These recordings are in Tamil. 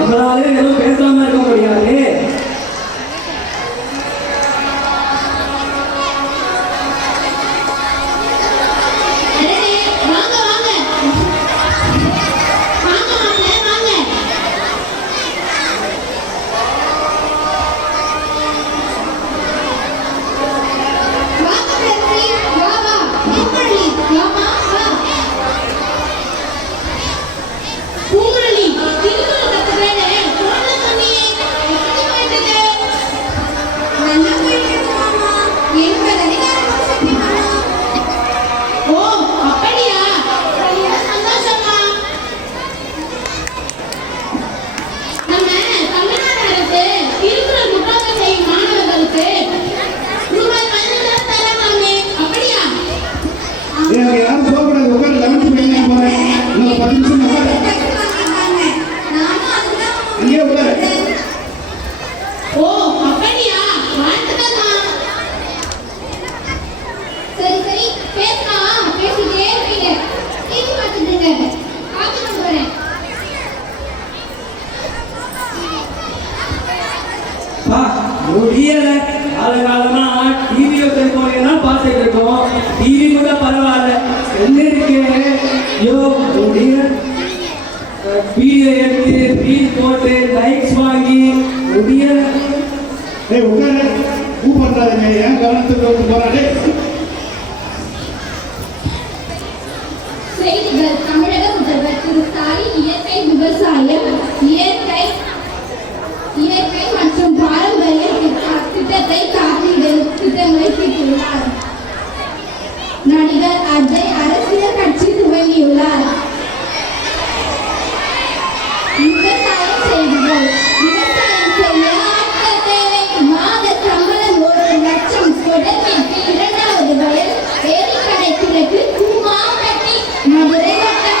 நம்மளாலே எதுவும் பேசாம இருக்க முடியாது. காலகாலமா டிவியோ செல்போன் பார்த்துட்டு இருக்கோம். டிவி கூட பரவாயில்ல, என்ன இருக்கு வீடியோ எடுத்து ரீல் போட்டு லைக்ஸ் வாங்கி முடியல. கவனத்துக்கு போறாரு. செய்திகள். தமிழக முதல்வர் திரு ஸ்டாலின் இயற்கை விவசாயம், இயற்கை மற்றும் பாரம்பரிய திட்டத்தை காப்பீடும் திட்டங்களை தீட்டியுள்ளார். நடிகர் அஜய் அரசியல் கட்சி துவங்கியுள்ளார். விவசாயம் செய்திகள். விவசாயம் செய்ய ஆட்கள் தேவை. மாத சம்பளம் 1 லட்சம். தொடர்பிற்கு 2வது வயல் ஏரிக்கரை கிழக்கு கூமாப்பட்டி மதுரை வட்டம்.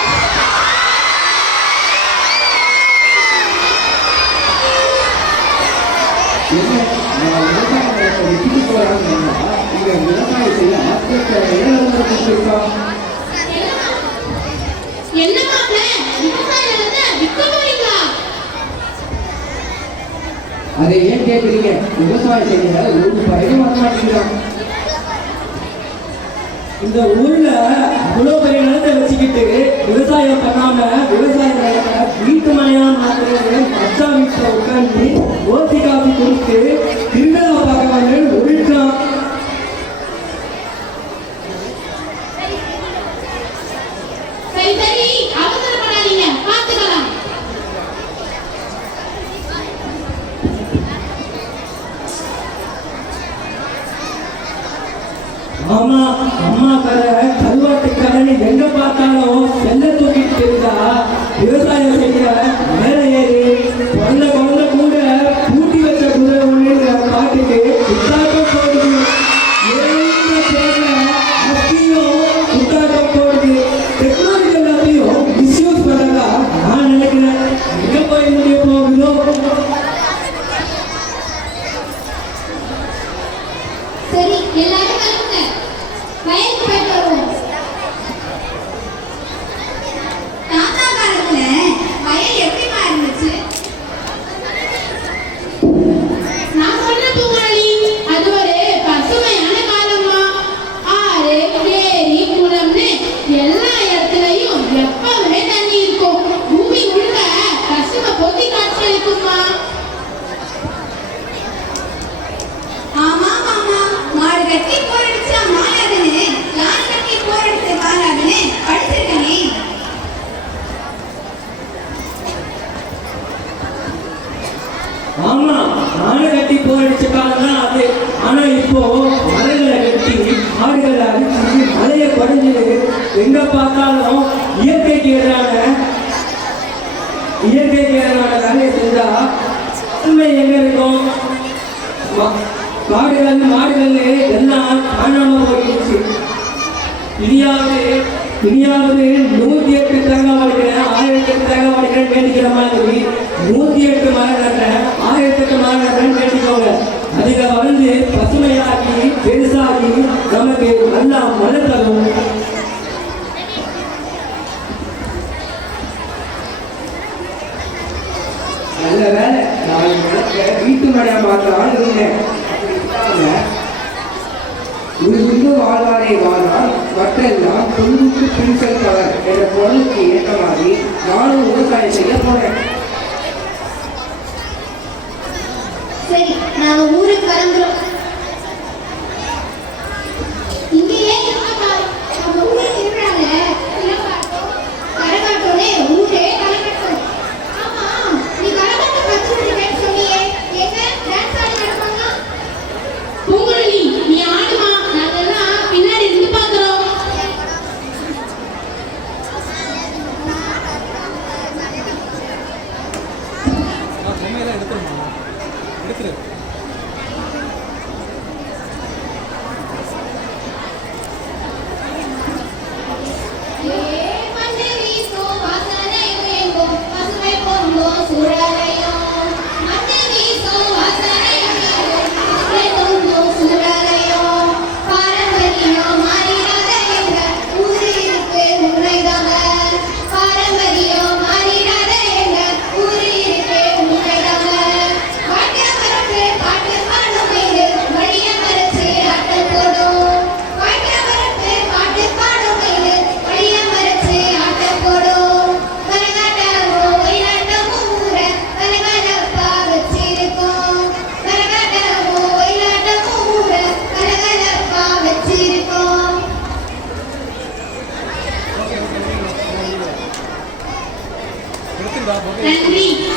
அதை ஏன் கேட்குறீங்க? விவசாயம் செய்ய ஒரு பயிரும் வர மாட்டேங்கிறான். இந்த ஊர்ல அவ்வளவு பெரிய நிலத்தை வச்சுக்கிட்டு விவசாயம் பண்ணாம விவசாய நிலத்தை வீட்டு மனையா மாத்துறது மச்சா வீட்டுல உட்காந்து ஓசி காப்பி கொடுத்து திருவிழா பார்க்க வந்து ஒழிக்கலாம். அம்மா அம்மா கடை கருவாட்டு கடைன்னு எங்க பார்த்தாலும் செல்ல தூக்கிட்டு இருந்தா விவசாயம் செய்ய மேலே ஏறி குழந்தை கூட பூட்டி வச்ச குதிரை ஒண்ணு பாட்டுக்கு புத்தாட்டம் போடுது. புத்தாட்டம் போடுது. டெக்னாலஜி எல்லாத்தையும் மிஸ்யூஸ் பண்ணதா நான் நினைக்கிறேன். எங்க போய் முடிய போகுதோ. சரி, எல்லாரும் வயலுக்கு போயிட்டு வருவோம். தாத்தா காலத்துல வயல் எப்படிமா இருந்துச்சு? நான் சொன்ன பூங்காளி, அது ஒரு பசுமையான காலமா. ஆறு, ஏரி, குளம்னு எல்லா இடத்துலயும் எப்பவுமே தண்ணி இருக்கும். பூமி முழுக்க பசுமை பொத்தி காட்சி இருக்குமா. ஆமா ஆமா, மாடு கட்டி போரடிச்சா மாறாதுன்னு, யானை கட்டி போரடிச்சா மாறாதுன்னு படிச்சிருக்கனே. ஆமா, மாடு கட்டி போரடிச்ச காலம் தான் அது. ஆனா இப்போ மலைகளை கட்டி மாடுகளை அடிச்சு மலையை படிஞ்சு எங்க பார்த்தாலும் இயற்கைக்கு எதிரான வேலையை செஞ்சா உண்மை எங்க இருக்கும்? மாடுகள் எல்லாம் காணாம போயிடுச்சு. இனியாவது 108 தேங்காய் வடிக்கிறேன், 1008 தேங்காய் வடிக்கிறேன் வேண்டிக்கிற மாதிரி 108 மரம் நடுறேன், 1008 மரம் நடுறேன் வேண்டிக்கோங்க. அதுக்கு வளர்ந்து பசுமையாக்கி பெருசாகி நமக்கு நல்லா மழை தரும். பானை வாழ்ந்தால் மற்றெல்லாம் துண்டு பிரிசல் கலர் என்ற பொருளுக்கு ஏற்ற மாதிரி நானும் விவசாயம் செய்ய போறேன். சரி, நாங்க ஊருக்கு கிளம்புறோம். இங்கேயே இருக்கப்பா. நம்ம ஊருக்கு இருக்கிறாங்க கரகாட்டோனே ஊரே கலக்கட்டும். ஆமா, நீ கரகாட்டம் கத்துக்கிட்டு சொன்னியே, எங்க டான்ஸ் ஆடி நடப்பாங்க? பூங்குழலி, நீ ஆடுமா, நாங்கெல்லாம் பின்னாடி இருந்து பார்க்கிறோம். நன்றி.